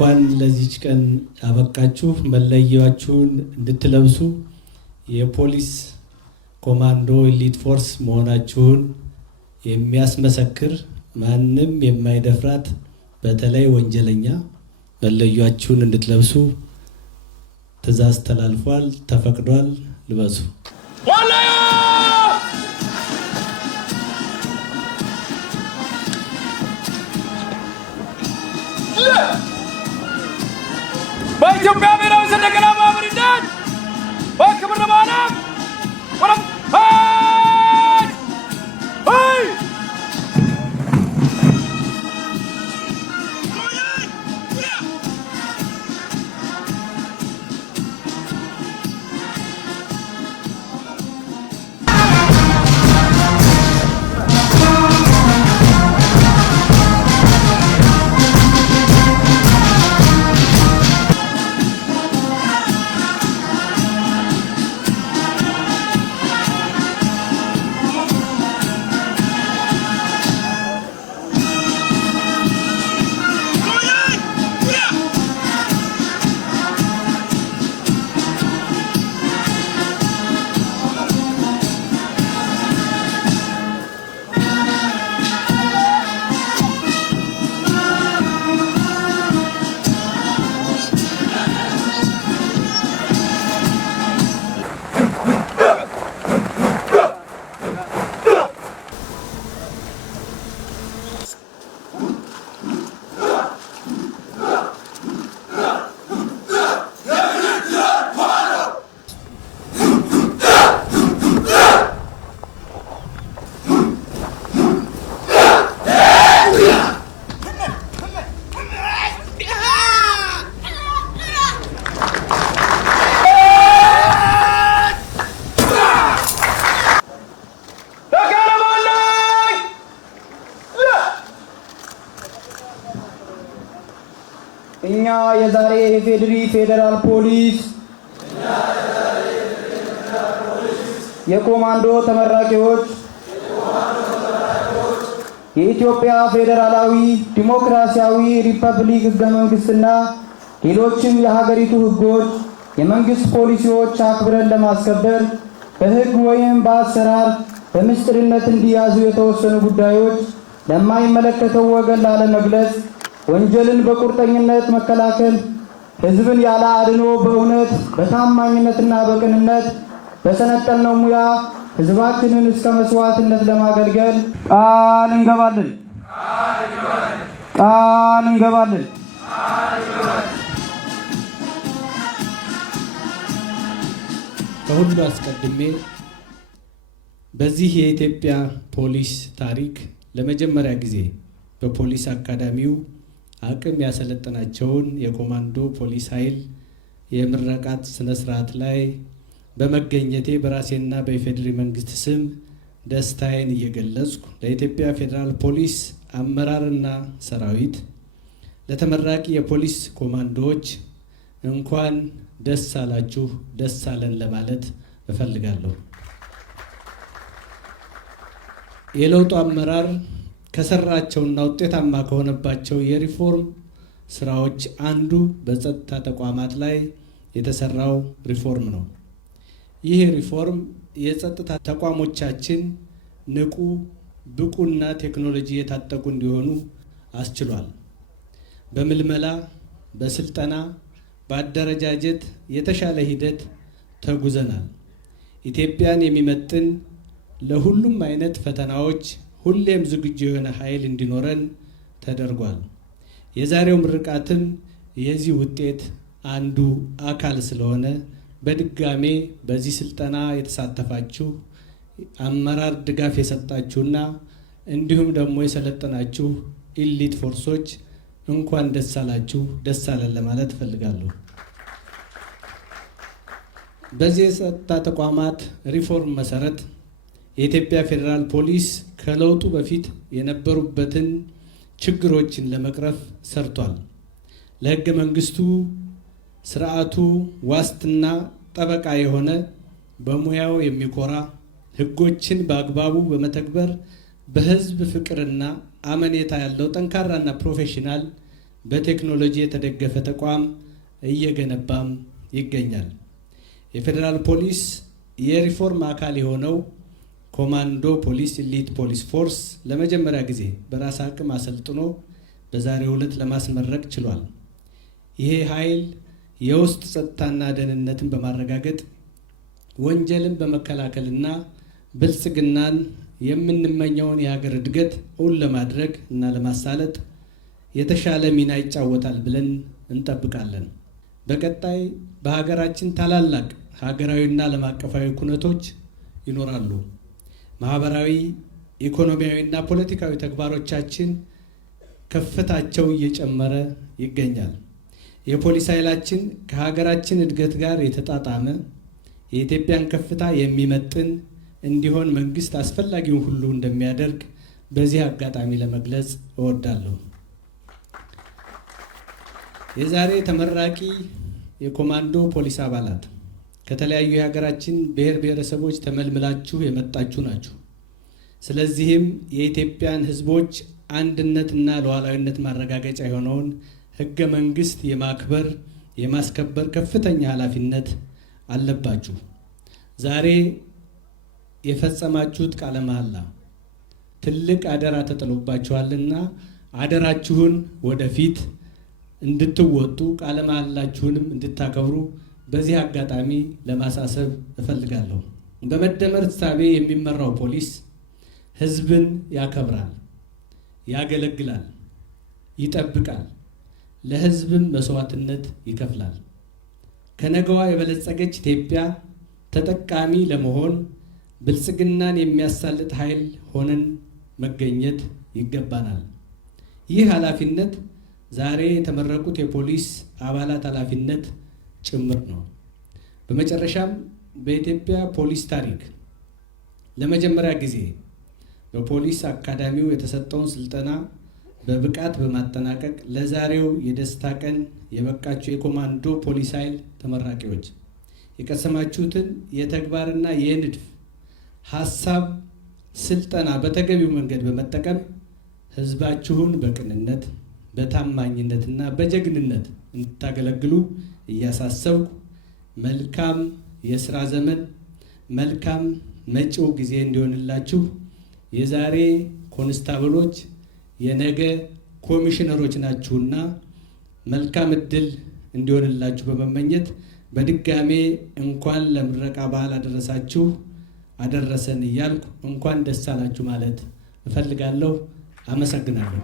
እንኳን ለዚች ቀን አበቃችሁ። መለያችሁን እንድትለብሱ የፖሊስ ኮማንዶ ኤሊት ፎርስ መሆናችሁን የሚያስመሰክር ማንም የማይደፍራት በተለይ ወንጀለኛ መለያችሁን እንድትለብሱ ትዕዛዝ ተላልፏል፣ ተፈቅዷል። ልበሱ። በኢትዮጵያ ብሔራዊ ሰንደቅ ዓላማ መሪነት በክብር ለማለፍ እኛ የዛሬ የፌዴሪ ፌደራል ፖሊስ የኮማንዶ ተመራቂዎች የኢትዮጵያ ፌደራላዊ ዲሞክራሲያዊ ሪፐብሊክ ሕገ መንግስትና ሌሎችም የሀገሪቱ ሕጎች የመንግስት ፖሊሲዎች አክብረን ለማስከበር በሕግ ወይም በአሰራር በምስጢርነት እንዲያዙ የተወሰኑ ጉዳዮች ለማይመለከተው ወገን ላለመግለጽ ወንጀልን በቁርጠኝነት መከላከል ህዝብን ያለ አድኖ በእውነት በታማኝነትና በቅንነት በሰነጠልነው ሙያ ህዝባችንን እስከ መስዋዕትነት ለማገልገል ቃል እንገባለን። ከሁሉ አስቀድሜ በዚህ የኢትዮጵያ ፖሊስ ታሪክ ለመጀመሪያ ጊዜ በፖሊስ አካዳሚው አቅም ያሰለጠናቸውን የኮማንዶ ፖሊስ ኃይል የምረቃት ስነ ስርዓት ላይ በመገኘቴ በራሴና በኢፌዴሪ መንግስት ስም ደስታዬን እየገለጽኩ ለኢትዮጵያ ፌዴራል ፖሊስ አመራርና ሰራዊት ለተመራቂ የፖሊስ ኮማንዶዎች እንኳን ደስ አላችሁ ደስ አለን ለማለት እፈልጋለሁ። የለውጡ አመራር ከሰራቸውና ውጤታማ ከሆነባቸው የሪፎርም ስራዎች አንዱ በጸጥታ ተቋማት ላይ የተሰራው ሪፎርም ነው። ይህ ሪፎርም የጸጥታ ተቋሞቻችን ንቁ፣ ብቁና ቴክኖሎጂ የታጠቁ እንዲሆኑ አስችሏል። በምልመላ፣ በስልጠና፣ በአደረጃጀት የተሻለ ሂደት ተጉዘናል። ኢትዮጵያን የሚመጥን ለሁሉም አይነት ፈተናዎች ሁሌም ዝግጁ የሆነ ኃይል እንዲኖረን ተደርጓል። የዛሬው ምርቃትም የዚህ ውጤት አንዱ አካል ስለሆነ በድጋሜ በዚህ ስልጠና የተሳተፋችሁ አመራር ድጋፍ የሰጣችሁና እንዲሁም ደግሞ የሰለጠናችሁ ኢሊት ፎርሶች እንኳን ደስ አላችሁ ደስ አለን ለማለት እፈልጋለሁ። በዚህ የጸጥታ ተቋማት ሪፎርም መሰረት የኢትዮጵያ ፌዴራል ፖሊስ ከለውጡ በፊት የነበሩበትን ችግሮችን ለመቅረፍ ሰርቷል። ለሕገ መንግስቱ ስርዓቱ ዋስትና ጠበቃ የሆነ በሙያው የሚኮራ ሕጎችን በአግባቡ በመተግበር በህዝብ ፍቅርና አመኔታ ያለው ጠንካራና ፕሮፌሽናል በቴክኖሎጂ የተደገፈ ተቋም እየገነባም ይገኛል። የፌዴራል ፖሊስ የሪፎርም አካል የሆነው ኮማንዶ ፖሊስ ኢሊት ፖሊስ ፎርስ ለመጀመሪያ ጊዜ በራስ አቅም አሰልጥኖ በዛሬው ዕለት ለማስመረቅ ችሏል። ይሄ ኃይል የውስጥ ጸጥታና ደህንነትን በማረጋገጥ ወንጀልን በመከላከልና ብልጽግናን የምንመኘውን የሀገር እድገት እውን ለማድረግ እና ለማሳለጥ የተሻለ ሚና ይጫወታል ብለን እንጠብቃለን። በቀጣይ በሀገራችን ታላላቅ ሀገራዊና ዓለም አቀፋዊ ኩነቶች ይኖራሉ። ማህበራዊ፣ ኢኮኖሚያዊና ፖለቲካዊ ተግባሮቻችን ከፍታቸው እየጨመረ ይገኛል። የፖሊስ ኃይላችን ከሀገራችን እድገት ጋር የተጣጣመ የኢትዮጵያን ከፍታ የሚመጥን እንዲሆን መንግስት አስፈላጊውን ሁሉ እንደሚያደርግ በዚህ አጋጣሚ ለመግለጽ እወዳለሁ። የዛሬ ተመራቂ የኮማንዶ ፖሊስ አባላት ከተለያዩ የሀገራችን ብሔር ብሔረሰቦች ተመልምላችሁ የመጣችሁ ናችሁ። ስለዚህም የኢትዮጵያን ሕዝቦች አንድነትና ሉዓላዊነት ማረጋገጫ የሆነውን ሕገ መንግስት የማክበር የማስከበር ከፍተኛ ኃላፊነት አለባችሁ። ዛሬ የፈጸማችሁት ቃለ መሐላ ትልቅ አደራ ተጥሎባችኋልና አደራችሁን ወደፊት እንድትወጡ ቃለ መሐላችሁንም እንድታከብሩ በዚህ አጋጣሚ ለማሳሰብ እፈልጋለሁ። በመደመር እሳቤ የሚመራው ፖሊስ ህዝብን ያከብራል፣ ያገለግላል፣ ይጠብቃል፣ ለህዝብም መስዋዕትነት ይከፍላል። ከነገዋ የበለጸገች ኢትዮጵያ ተጠቃሚ ለመሆን ብልጽግናን የሚያሳልጥ ኃይል ሆነን መገኘት ይገባናል። ይህ ኃላፊነት ዛሬ የተመረቁት የፖሊስ አባላት ኃላፊነት ጭምር ነው። በመጨረሻም በኢትዮጵያ ፖሊስ ታሪክ ለመጀመሪያ ጊዜ በፖሊስ አካዳሚው የተሰጠውን ስልጠና በብቃት በማጠናቀቅ ለዛሬው የደስታ ቀን የበቃችሁ የኮማንዶ ፖሊስ ኃይል ተመራቂዎች የቀሰማችሁትን የተግባርና የንድፍ ሐሳብ ስልጠና በተገቢው መንገድ በመጠቀም ህዝባችሁን በቅንነት በታማኝነትና በጀግንነት እንድታገለግሉ እያሳሰብኩ መልካም የሥራ ዘመን፣ መልካም መጪው ጊዜ እንዲሆንላችሁ የዛሬ ኮንስታብሎች የነገ ኮሚሽነሮች ናችሁና መልካም እድል እንዲሆንላችሁ በመመኘት በድጋሜ እንኳን ለምረቃ በዓል አደረሳችሁ አደረሰን እያልኩ እንኳን ደስ አላችሁ ማለት እፈልጋለሁ። አመሰግናለሁ።